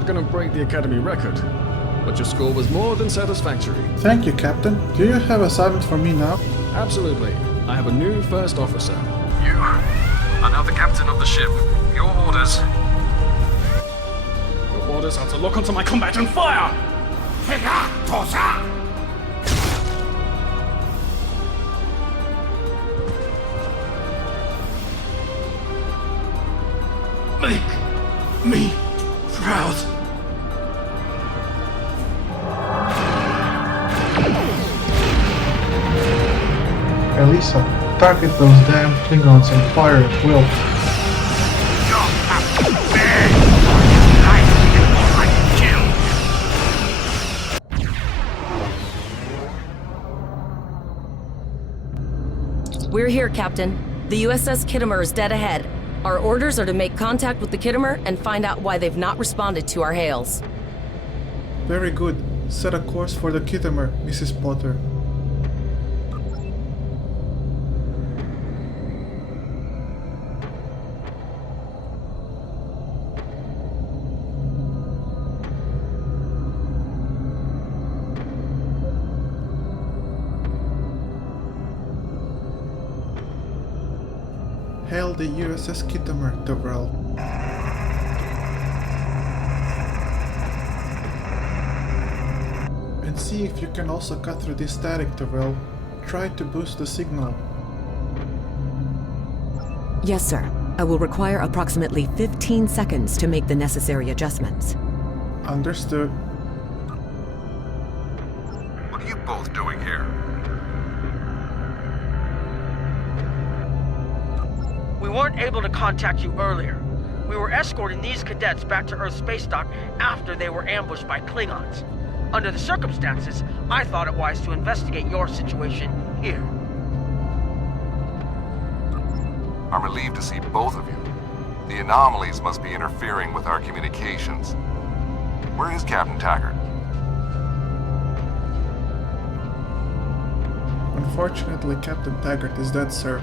not gonna break the Academy record, but your score was more than satisfactory. Thank you, Captain. Do you have assignment for me now? Absolutely. I have a new first officer. You are now the captain of the ship. Your orders. Your orders are to lock onto my combat and fire! Make me proud. Elisa, target those damn Klingons and fire at will. We're here, Captain. The USS Khitomer is dead ahead. Our orders are to make contact with the Khitomer and find out why they've not responded to our hails. Very good. Set a course for the Khitomer, Mrs. Potter. Hail the USS Khitomer, Tyrell. And see if you can also cut through this static, Tyrell. Try to boost the signal. Yes, sir. I will require approximately 15 seconds to make the necessary adjustments. Understood. What are you both doing here? We weren't able to contact you earlier. We were escorting these cadets back to Earth space dock after they were ambushed by Klingons. Under the circumstances, I thought it wise to investigate your situation here. I'm relieved to see both of you. The anomalies must be interfering with our communications. Where is Captain Taggart? Unfortunately, Captain Taggart is dead, sir.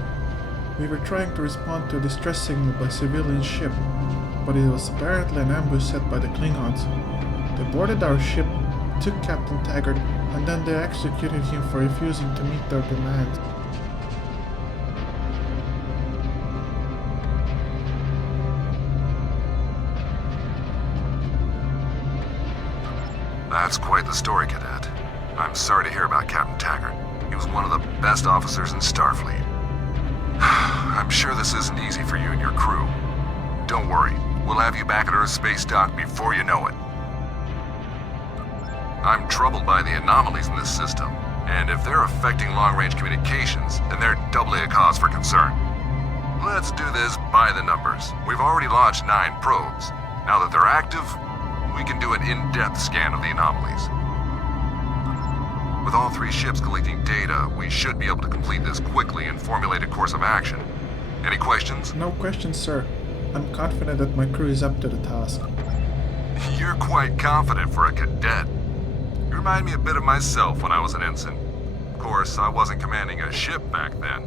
We were trying to respond to a distress signal by civilian ship, but it was apparently an ambush set by the Klingons. They boarded our ship, took Captain Taggart, and then they executed him for refusing to meet their demands. That's quite the story, Cadet. I'm sorry to hear about Captain Taggart. He was one of the best officers in Starfleet. I'm sure this isn't easy for you and your crew. Don't worry, we'll have you back at Earth space dock before you know it. I'm troubled by the anomalies in this system, and if they're affecting long-range communications, then they're doubly a cause for concern. Let's do this by the numbers. We've already launched 9 probes. Now that they're active, we can do an in-depth scan of the anomalies. With all 3 ships collecting data, we should be able to complete this quickly and formulate a course of action. Any questions? No questions, sir. I'm confident that my crew is up to the task. You're quite confident for a cadet. You remind me a bit of myself when I was an ensign. Of course, I wasn't commanding a ship back then.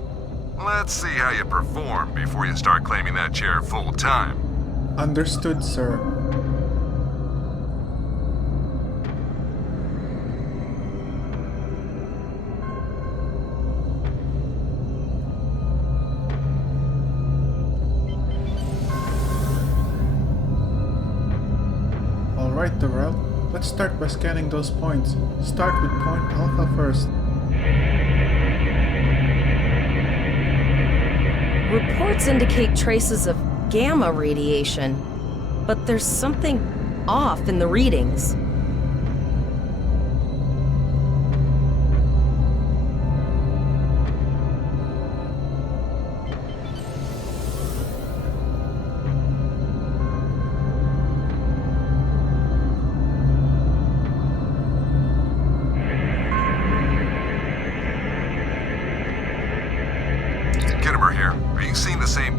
Let's see how you perform before you start claiming that chair full time. Understood, sir. Alright, Tyrell. Let's start by scanning those points. Start with point Alpha first. Reports indicate traces of gamma radiation, but there's something off in the readings.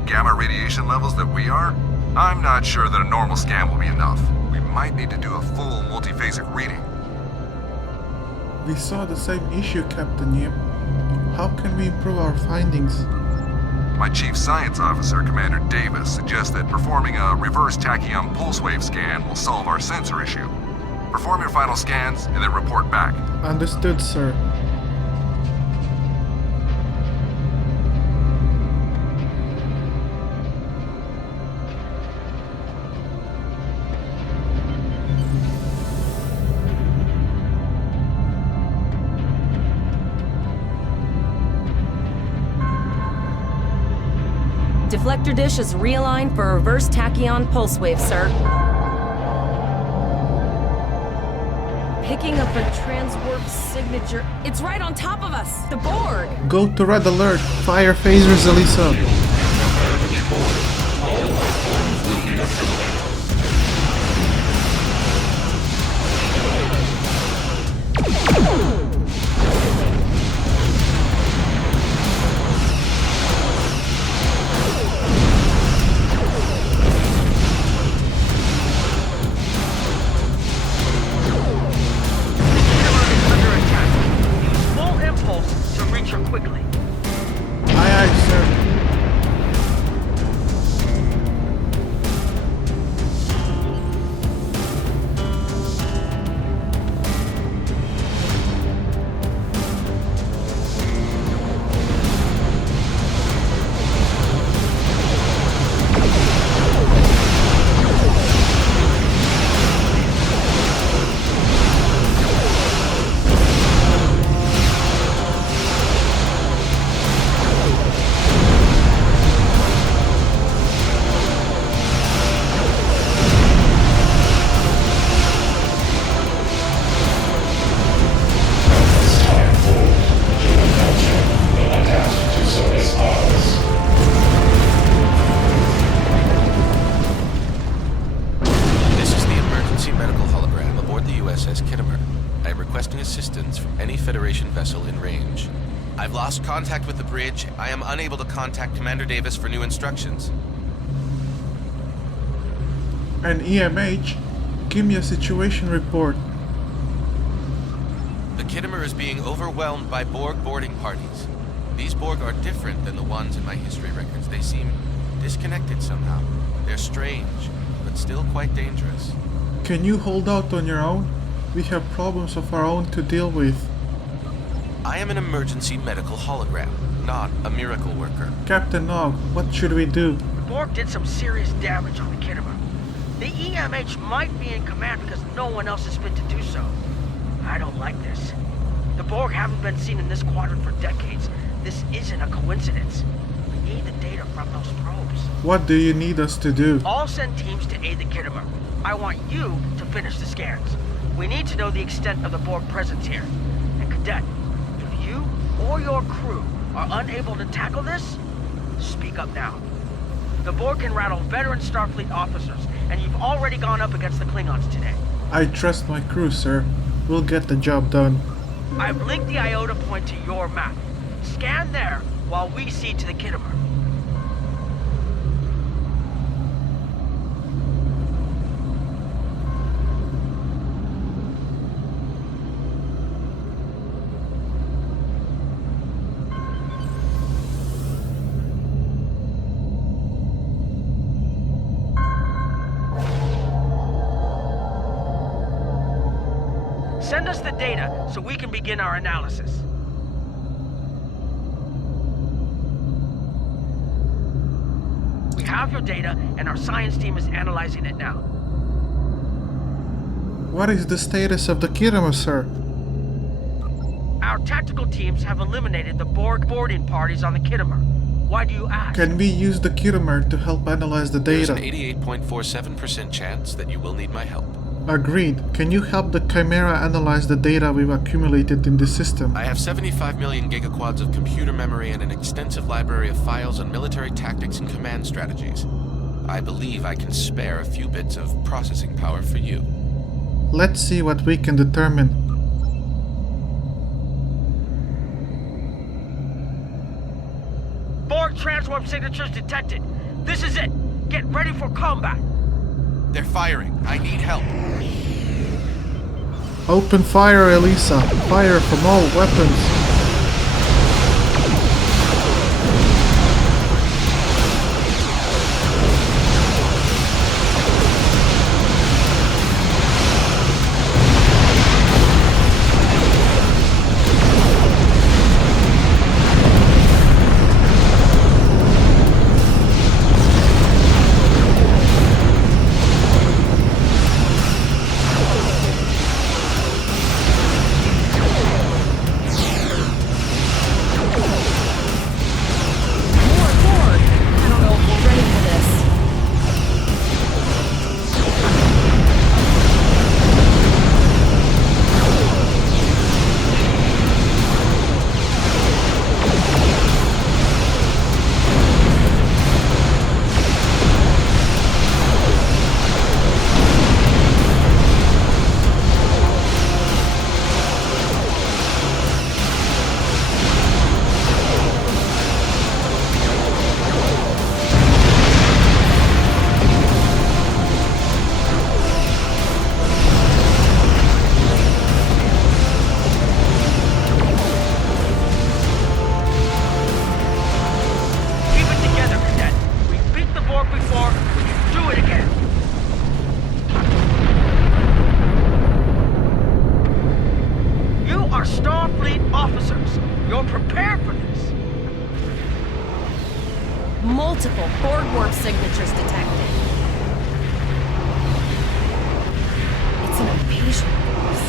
Gamma radiation levels that we are? I'm not sure that a normal scan will be enough. We might need to do a full multiphasic reading. We saw the same issue, Captain Yim. How can we improve our findings? My chief science officer, Commander Davis, suggests that performing a reverse tachyon pulse wave scan will solve our sensor issue. Perform your final scans and then report back. Understood, sir. Deflector dish is realigned for a reverse tachyon pulse wave, sir. Picking up a transwarp signature. It's right on top of us! The Borg! Go to red alert. Fire phasers, Elisa. USS Khitomer. I am requesting assistance from any Federation vessel in range. I've lost contact with the bridge. I am unable to contact Commander Davis for new instructions. An EMH? Give me a situation report. The Khitomer is being overwhelmed by Borg boarding parties. These Borg are different than the ones in my history records. They seem disconnected somehow. They're strange, but still quite dangerous. Can you hold out on your own? We have problems of our own to deal with. I am an emergency medical hologram, not a miracle worker. Captain Nog, what should we do? The Borg did some serious damage on the Khitomer. The EMH might be in command because no one else is fit to do so. I don't like this. The Borg haven't been seen in this quadrant for decades. This isn't a coincidence. We need the data from those probes. What do you need us to do? I'll send teams to aid the Khitomer. I want you to finish the scans. We need to know the extent of the Borg presence here. And Cadet, if you or your crew are unable to tackle this, speak up now. The Borg can rattle veteran Starfleet officers, and you've already gone up against the Klingons today. I trust my crew, sir. We'll get the job done. I've linked the iota point to your map. Scan there while we see to the Khitomer. Send us the data so we can begin our analysis. We have your data, and our science team is analyzing it now. What is the status of the Khitomer, sir? Our tactical teams have eliminated the Borg boarding parties on the Khitomer. Why do you ask? Can we use the Khitomer to help analyze the There's data? an 88.47% chance that you will need my help. Agreed. Can you help the Chimera analyze the data we've accumulated in the system? I have 75 million gigaquads of computer memory and an extensive library of files on military tactics and command strategies. I believe I can spare a few bits of processing power for you. Let's see what we can determine. Borg transwarp signatures detected. This is it. Get ready for combat. They're firing. I need help. Open fire, Elisa. Fire from all weapons. Multiple Borg warp signatures detected. It's an invasion force.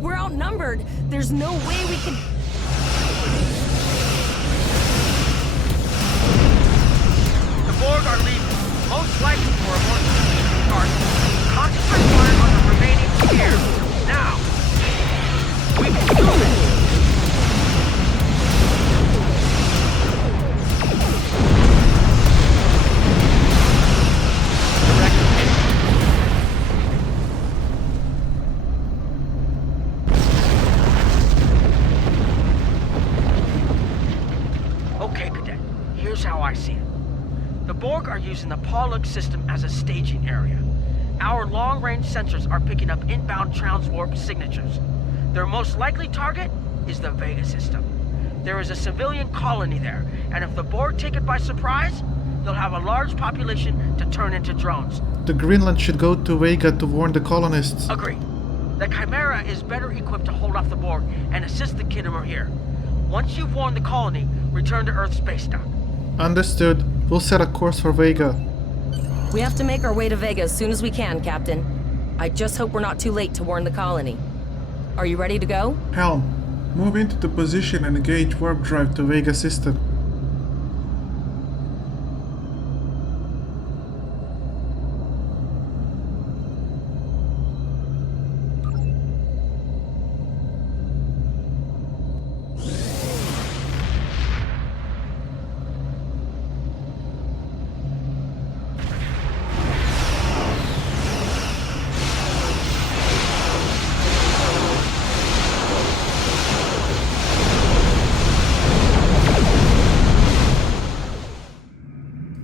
We're outnumbered. There's no way we can... The Borg are leaving, most likely for a more strategic target. Concentrate fire on the remaining spheres. Now! We can do it! Okay, Cadet. Here's how I see it. The Borg are using the Pollux system as a staging area. Our long-range sensors are picking up inbound transwarp signatures. Their most likely target is the Vega system. There is a civilian colony there, and if the Borg take it by surprise, they'll have a large population to turn into drones. The Greenland should go to Vega to warn the colonists. Agreed. The Chimera is better equipped to hold off the Borg and assist the Khitomer here. Once you've warned the colony, return to Earth space dock. Understood. We'll set a course for Vega. We have to make our way to Vega as soon as we can, Captain. I just hope we're not too late to warn the colony. Are you ready to go? Helm, move into the position and engage warp drive to Vega system.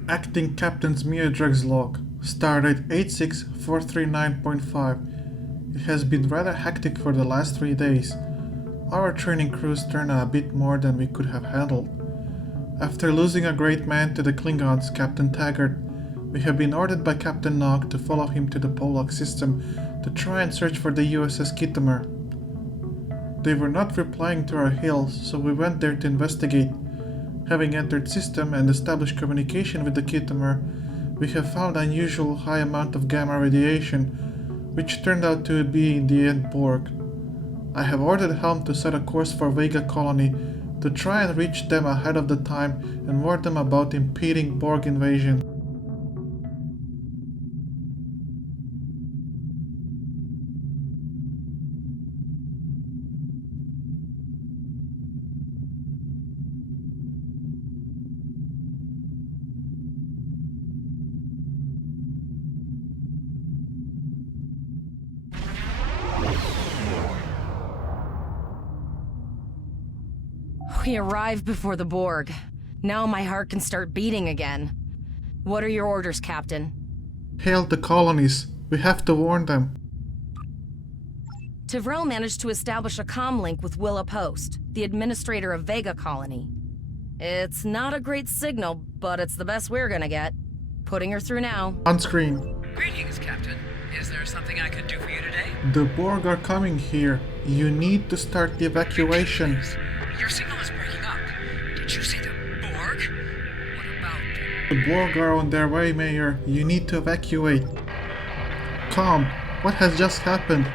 Acting Captain's Miodrag's log, stardate 86439.5. It has been rather hectic for the last 3 days. Our training crews turned out a bit more than we could have handled. After losing a great man to the Klingons, Captain Taggart, we have been ordered by Captain Nog to follow him to the Pollux system to try and search for the USS Khitomer. They were not replying to our hails, so we went there to investigate. Having entered system and established communication with the Khitomer, we have found an unusual high amount of gamma radiation, which turned out to be in the end Borg. I have ordered Helm to set a course for Vega colony to try and reach them ahead of the time and warn them about impending Borg invasion. We arrived before the Borg. Now my heart can start beating again. What are your orders, Captain? Hail the colonies. We have to warn them. Tivrel managed to establish a comm link with Willa Post, the administrator of Vega Colony. It's not a great signal, but it's the best we're gonna get. Putting her through now. On screen. Greetings, Captain. Is there something I can do for you today? The Borg are coming here. You need to start the evacuation. Your signal is breaking up. Did you say the Borg? What about... The Borg are on their way, Mayor. You need to evacuate. Calm. What has just happened?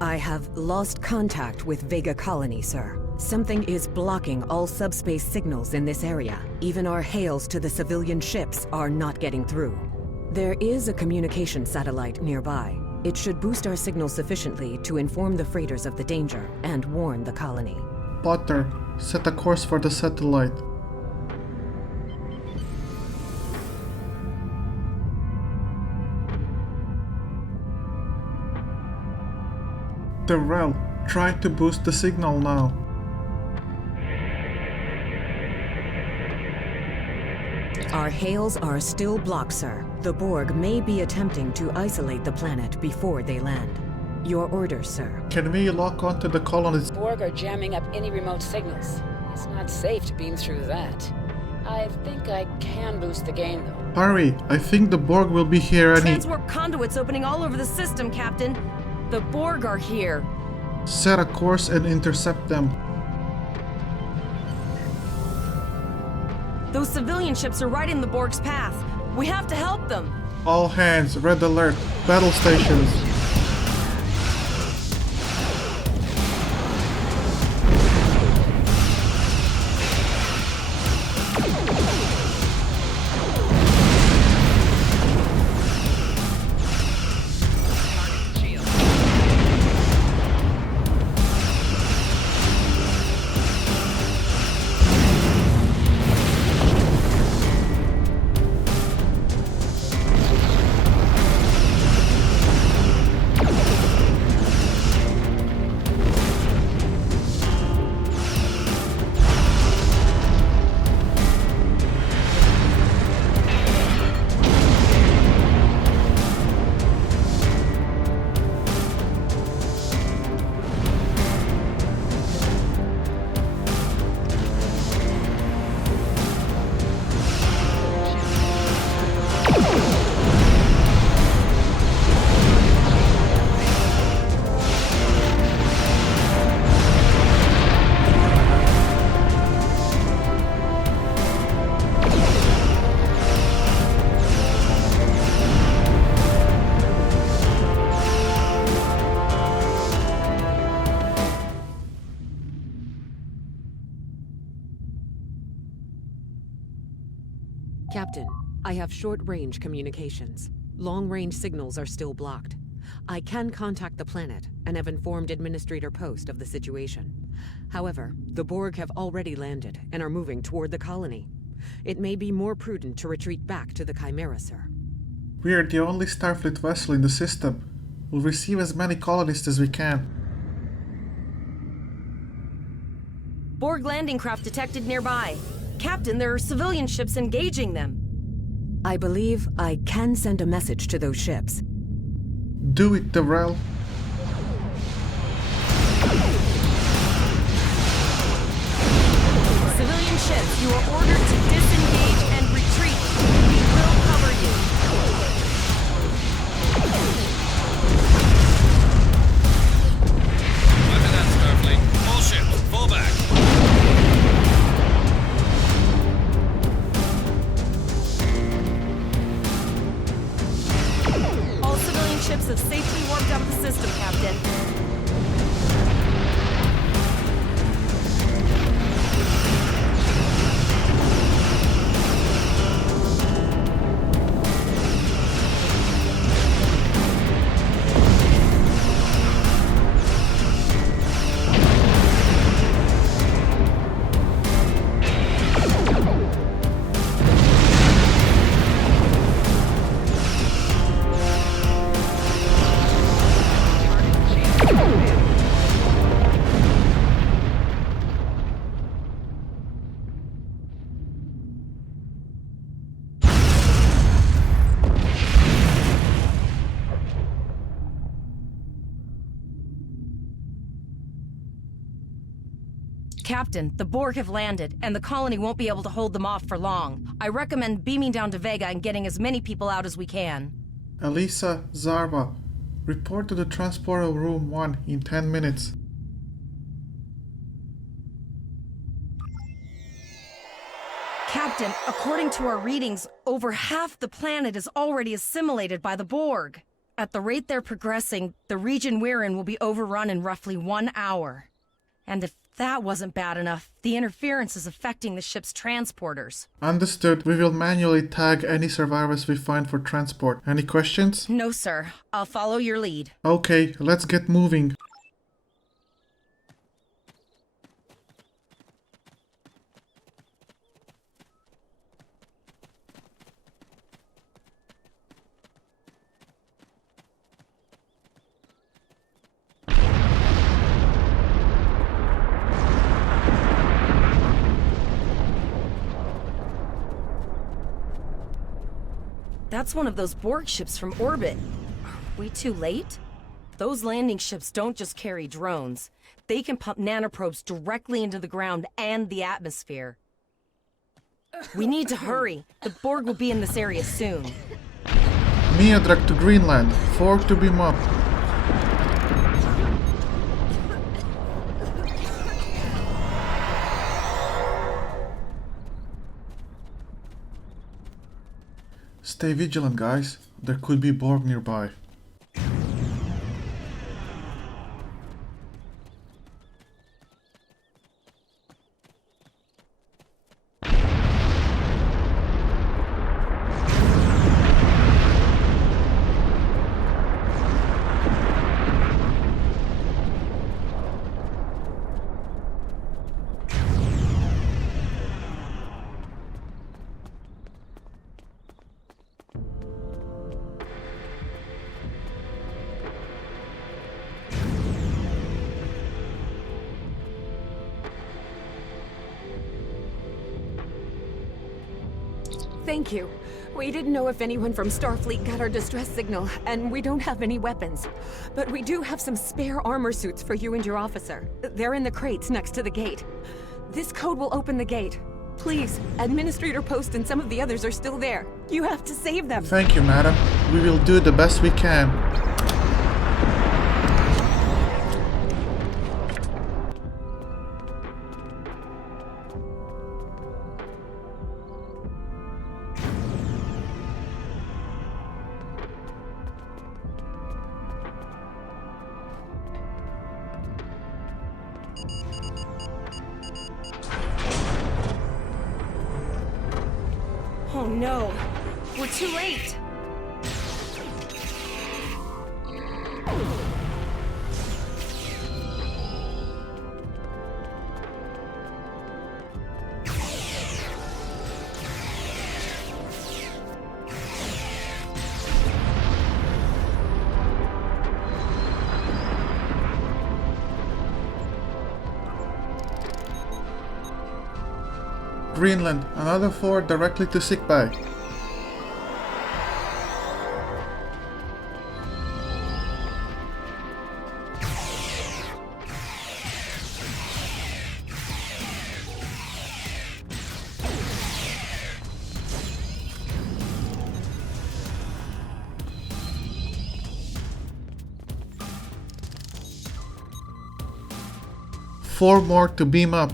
I have lost contact with Vega Colony, sir. Something is blocking all subspace signals in this area. Even our hails to the civilian ships are not getting through. There is a communication satellite nearby. It should boost our signal sufficiently to inform the freighters of the danger and warn the colony. Potter, set a course for the satellite. Terrell, try to boost the signal now. Our hails are still blocked, sir. The Borg may be attempting to isolate the planet before they land. Your orders, sir. Can we lock onto the colonies? Borg are jamming up any remote signals. It's not safe to beam through that. I think I can boost the gain, though. Hurry, I think the Borg will be here any... Transwarp conduits opening all over the system, Captain. The Borg are here. Set a course and intercept them. Those civilian ships are right in the Borg's path. We have to help them. All hands, red alert. Battle stations. Captain, I have short-range communications. Long-range signals are still blocked. I can contact the planet and have informed Administrator Post of the situation. However, the Borg have already landed and are moving toward the colony. It may be more prudent to retreat back to the Chimera, sir. We are the only Starfleet vessel in the system. We'll receive as many colonists as we can. Borg landing craft detected nearby. Captain, there are civilian ships engaging them. I believe I can send a message to those ships. Do it, Terrell. Civilian ships, you are ordered to disengage and retreat. We will cover you. After that, Starfleet. All ships, fall back. All civilian ships have safely warped out of the system, Captain. Captain, the Borg have landed, and the colony won't be able to hold them off for long. I recommend beaming down to Vega and getting as many people out as we can. Elisa, Zarva, report to the transporter room 1 in 10 minutes. Captain, according to our readings, over half the planet is already assimilated by the Borg. At the rate they're progressing, the region we're in will be overrun in roughly 1 hour. And if that wasn't bad enough, the interference is affecting the ship's transporters. Understood. We will manually tag any survivors we find for transport. Any questions? No, sir. I'll follow your lead. Okay, let's get moving. That's one of those Borg ships from orbit. Are we too late? Those landing ships don't just carry drones. They can pump nanoprobes directly into the ground and the atmosphere. We need to hurry. The Borg will be in this area soon. Miodrag to Greenland. 4 to beam up. Stay vigilant, guys. There could be Borg nearby. Thank you. We didn't know if anyone from Starfleet got our distress signal, and we don't have any weapons. But we do have some spare armor suits for you and your officer. They're in the crates next to the gate. This code will open the gate. Please, Administrator Post and some of the others are still there. You have to save them. Thank you, madam. We will do the best we can. Oh no, we're too late. Greenland, another 4 directly to sickbay. Four more to beam up.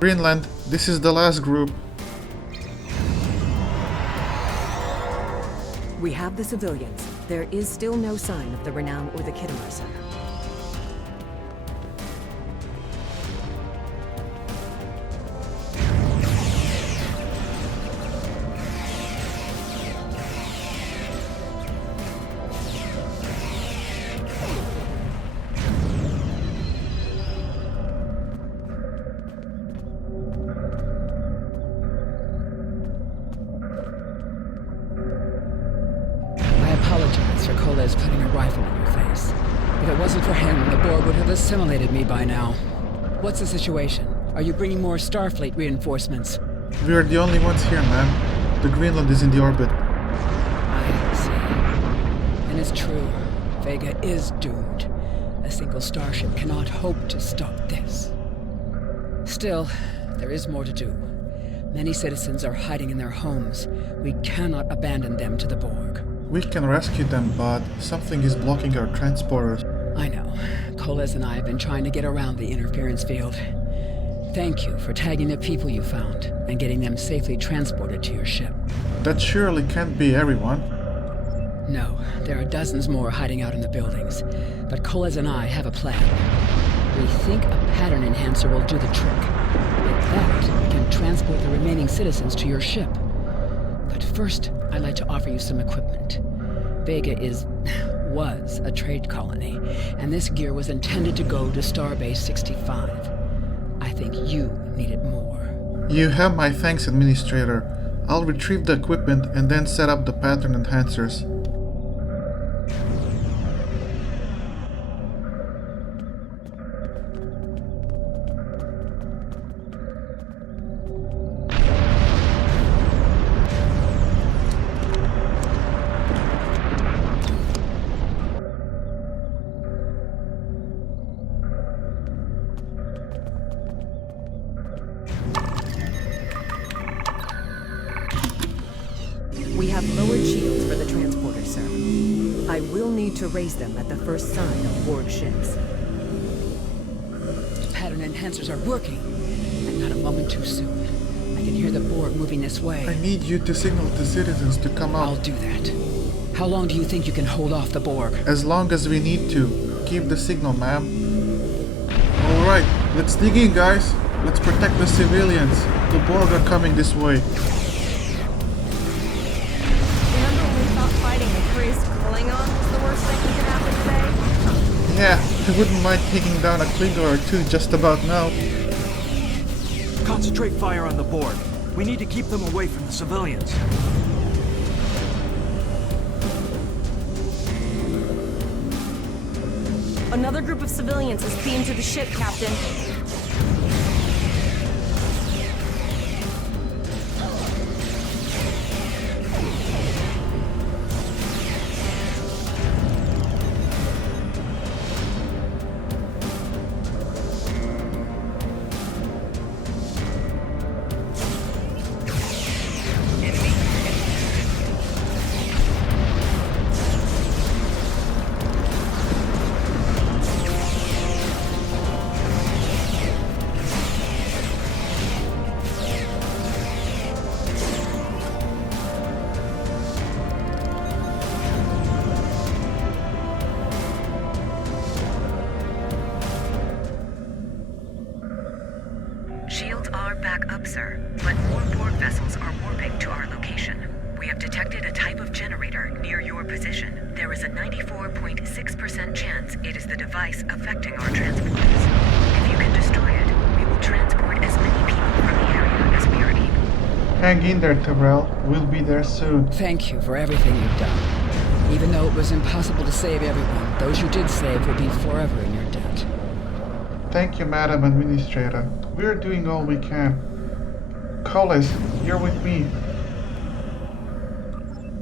Greenland, this is the last group. We have the civilians. There is still no sign of the Renown or the Khitomer, sir. is putting a rifle in your face. If it wasn't for him, the Borg would have assimilated me by now. What's the situation? Are you bringing more Starfleet reinforcements? We are the only ones here, ma'am. The Greenland is in the orbit. I see. And it's true. Vega is doomed. A single starship cannot hope to stop this. Still, there is more to do. Many citizens are hiding in their homes. We cannot abandon them to the Borg. We can rescue them, but something is blocking our transporters. I know. Coles and I have been trying to get around the interference field. Thank you for tagging the people you found and getting them safely transported to your ship. That surely can't be everyone. No, there are dozens more hiding out in the buildings. But Coles and I have a plan. We think a pattern enhancer will do the trick. With that, we can transport the remaining citizens to your ship. But first, I'd like to offer you some equipment. Vega was a trade colony, and this gear was intended to go to Starbase 65. I think you need it more. You have my thanks, Administrator. I'll retrieve the equipment and then set up the pattern enhancers. We have lowered shields for the transporter, sir. I will need to raise them at the first sign of Borg ships. The pattern enhancers are working, and not a moment too soon. I can hear the Borg moving this way. I need you to signal to citizens to come out. I'll do that. How long do you think you can hold off the Borg? As long as we need to. Give the signal, ma'am. Alright, let's dig in, guys. Let's protect the civilians. The Borg are coming this way. Remember when we thought fighting a crazed Klingon was the worst thing that could happen today? Yeah, I wouldn't mind taking down a Klingon or two just about now. Concentrate fire on the Borg. We need to keep them away from the civilians. Another group of civilians is beamed to the ship, Captain. Shields are back up, sir, but more Borg vessels are warping to our location. We have detected a type of generator near your position. There is a 94.6% chance it is the device affecting our transporters. If you can destroy it, we will transport as many people from the area as we are able. Hang in there, Terrell. We'll be there soon. Thank you for everything you've done. Even though it was impossible to save everyone, those you did save will be forever in your debt. Thank you, Madam Administrator. We're doing all we can. Coles, you're with me.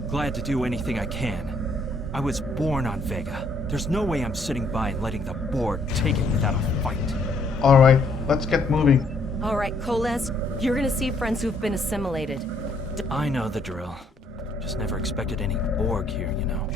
Glad to do anything I can. I was born on Vega. There's no way I'm sitting by and letting the Borg take it without a fight. Alright, let's get moving. All right, Coles, you're gonna see friends who've been assimilated. I know the drill. Just never expected any Borg here, you know.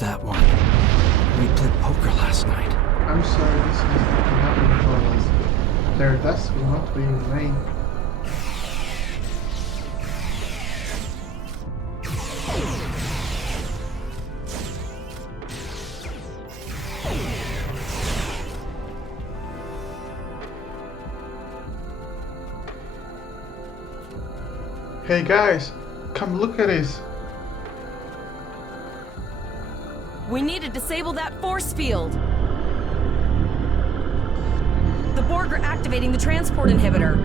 That one. We played poker last night. I'm sorry this is not happening for us. Their deaths will not be in vain. Hey guys, come look at this. We need to disable that force field. The Borg are activating the transport inhibitor.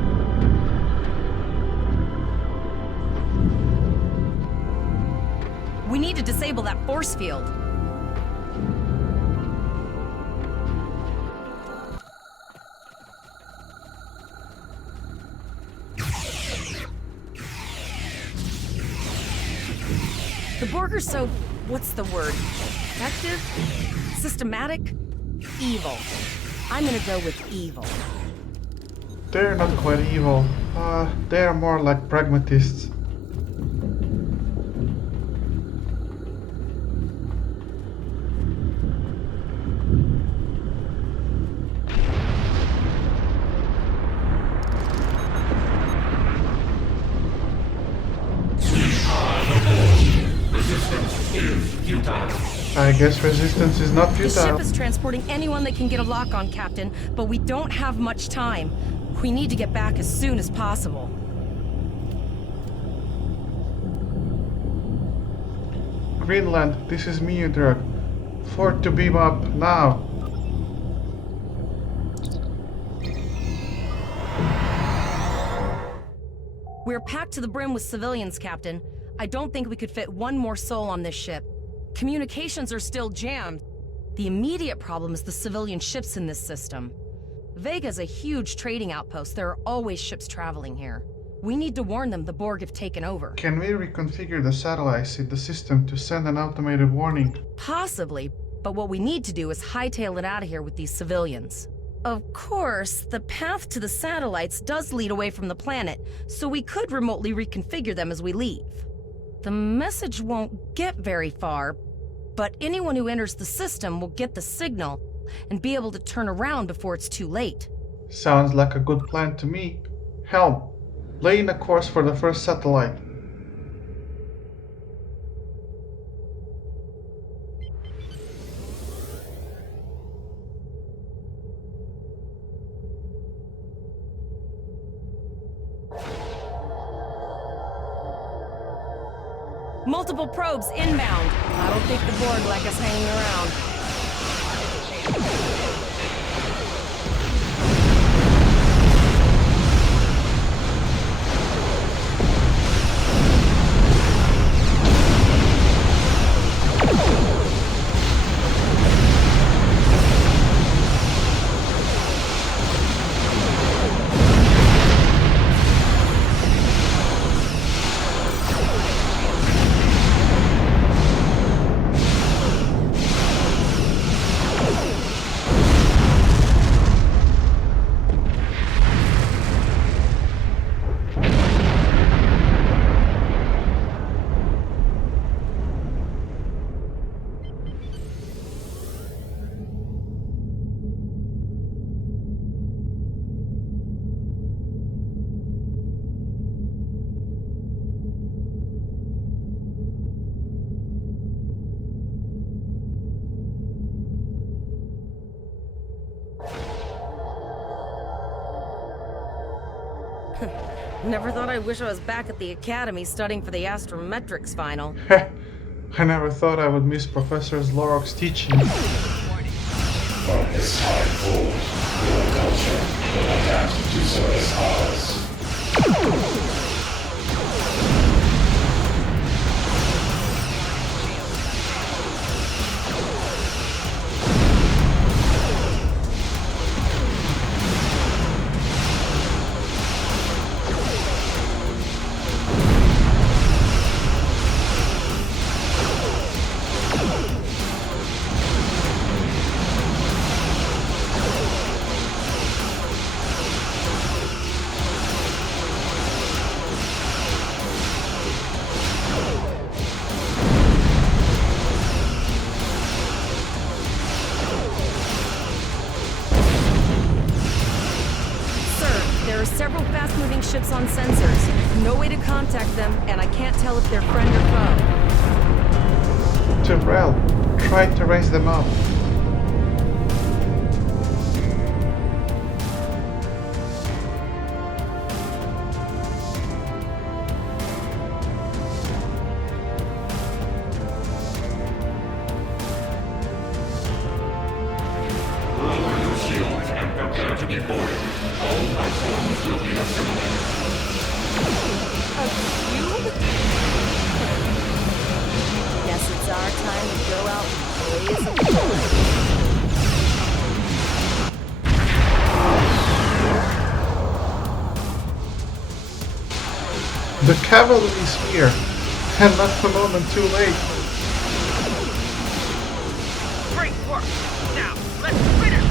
We need to disable that force field. The Borg are so, what's the word? Effective? Systematic? Evil. I'm gonna go with evil. They're not quite evil. They're more like pragmatists. I guess resistance is not futile. The ship is transporting anyone that can get a lock on, Captain, but we don't have much time. We need to get back as soon as possible. Greenland, this is Miodrag. Fort to beam up now. We're packed to the brim with civilians, Captain. I don't think we could fit one more soul on this ship. Communications are still jammed. The immediate problem is the civilian ships in this system. Vega's a huge trading outpost. There are always ships traveling here. We need to warn them the Borg have taken over. Can we reconfigure the satellites in the system to send an automated warning? Possibly, but what we need to do is hightail it out of here with these civilians. Of course, the path to the satellites does lead away from the planet, so we could remotely reconfigure them as we leave. The message won't get very far, but anyone who enters the system will get the signal and be able to turn around before it's too late. Sounds like a good plan to me. Helm, lay in a course for the first satellite. Multiple probes inbound. I don't think the Borg like us hanging around. Never thought I'd wish I was back at the academy studying for the astrometrics final. I never thought I would miss Professor Lorok's teaching. From this time forward, your culture will adapt to so as ours. ships on sensors. No way to contact them, and I can't tell if they're friend or foe. Tyrell, try to raise them up. Guess it's our time to go out and blaze a trail. The cavalry is here, and not a moment too late. Great work! Now, let's finish!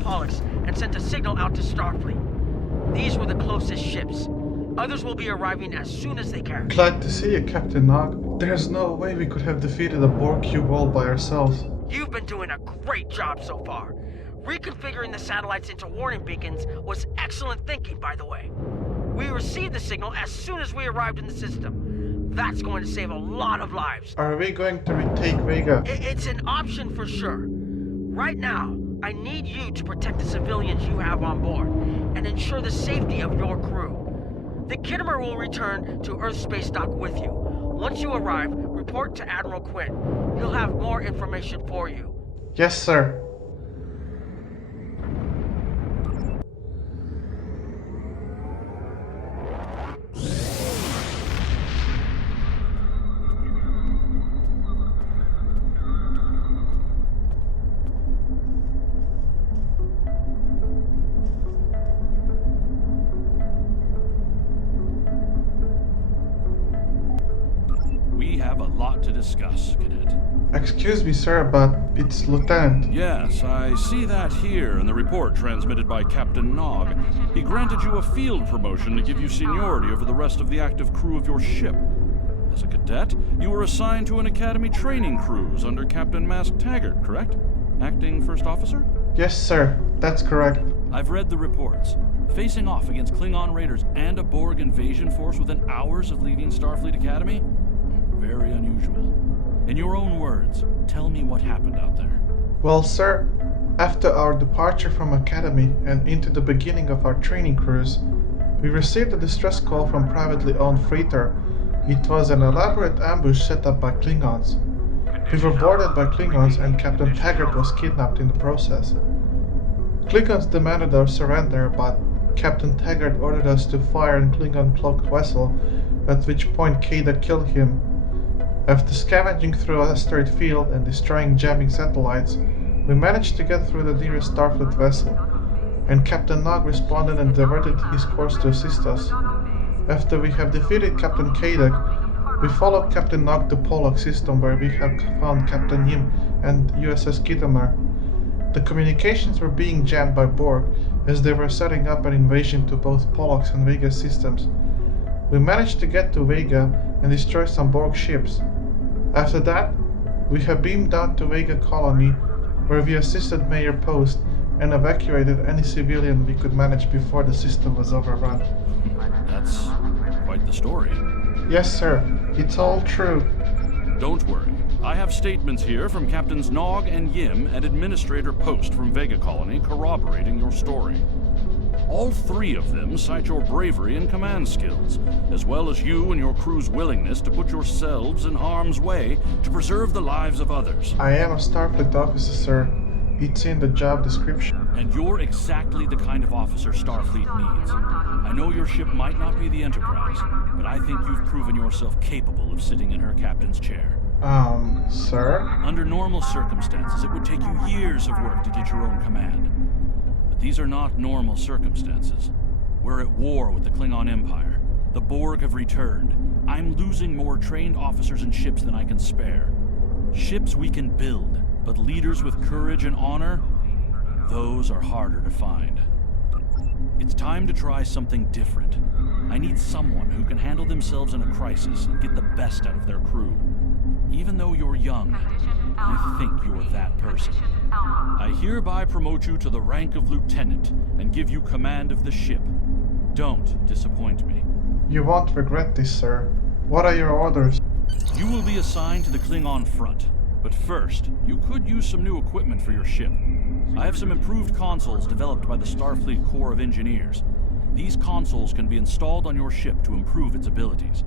Pollux and sent a signal out to Starfleet. These were the closest ships. Others will be arriving as soon as they can. Glad to see you, Captain Nog. There's no way we could have defeated a Borg cube all by ourselves. You've been doing a great job so far. Reconfiguring the satellites into warning beacons was excellent thinking, by the way. We received the signal as soon as we arrived in the system. That's going to save a lot of lives. Are we going to retake Vega? It's an option for sure. Right now, I need you to protect the civilians you have on board and ensure the safety of your crew. The Khitomer will return to Earth Space Dock with you. Once you arrive, report to Admiral Quinn. He'll have more information for you. Yes, sir. We have a lot to discuss, Cadet. Excuse me, sir, but it's Lieutenant. Yes, I see that here in the report transmitted by Captain Nog. He granted you a field promotion to give you seniority over the rest of the active crew of your ship. As a cadet, you were assigned to an Academy training cruise under Captain Mask Taggart, correct? Acting First Officer? Yes, sir. That's correct. I've read the reports. Facing off against Klingon raiders and a Borg invasion force within hours of leaving Starfleet Academy? Very unusual. In your own words, tell me what happened out there. Well, sir, after our departure from Academy and into the beginning of our training cruise, we received a distress call from privately owned freighter. It was an elaborate ambush set up by Klingons. We were boarded by Klingons and Captain Taggart was kidnapped in the process. Klingons demanded our surrender, but Captain Taggart ordered us to fire on Klingon cloaked vessel, at which point Kada killed him. After scavenging through an asteroid field and destroying jamming satellites, we managed to get through the nearest Starfleet vessel, and Captain Nog responded and diverted his course to assist us. After we have defeated Captain Kada, we followed Captain Nog to Pollux system where we have found Captain Yim and USS Khitomer. The communications were being jammed by Borg as they were setting up an invasion to both Pollux and Vega systems. We managed to get to Vega and destroy some Borg ships. After that, we have beamed down to Vega Colony, where we assisted Mayor Post and evacuated any civilian we could manage before the system was overrun. That's quite the story. Yes, sir. It's all true. Don't worry. I have statements here from Captains Nog and Yim at Administrator Post from Vega Colony corroborating your story. All three of them cite your bravery and command skills, as well as you and your crew's willingness to put yourselves in harm's way to preserve the lives of others. I am a Starfleet officer, sir. It's in the job description. And you're exactly the kind of officer Starfleet needs. I know your ship might not be the Enterprise, but I think you've proven yourself capable of sitting in her captain's chair. Sir? Under normal circumstances, it would take you years of work to get your own command. But these are not normal circumstances. We're at war with the Klingon Empire. The Borg have returned. I'm losing more trained officers and ships than I can spare. Ships we can build, but leaders with courage and honor, those are harder to find. It's time to try something different. I need someone who can handle themselves in a crisis and get the best out of their crew. Even though you're young, I think you're that person. I hereby promote you to the rank of lieutenant and give you command of the ship. Don't disappoint me. You won't regret this, sir. What are your orders? You will be assigned to the Klingon front. But first, you could use some new equipment for your ship. I have some improved consoles developed by the Starfleet Corps of Engineers. These consoles can be installed on your ship to improve its abilities.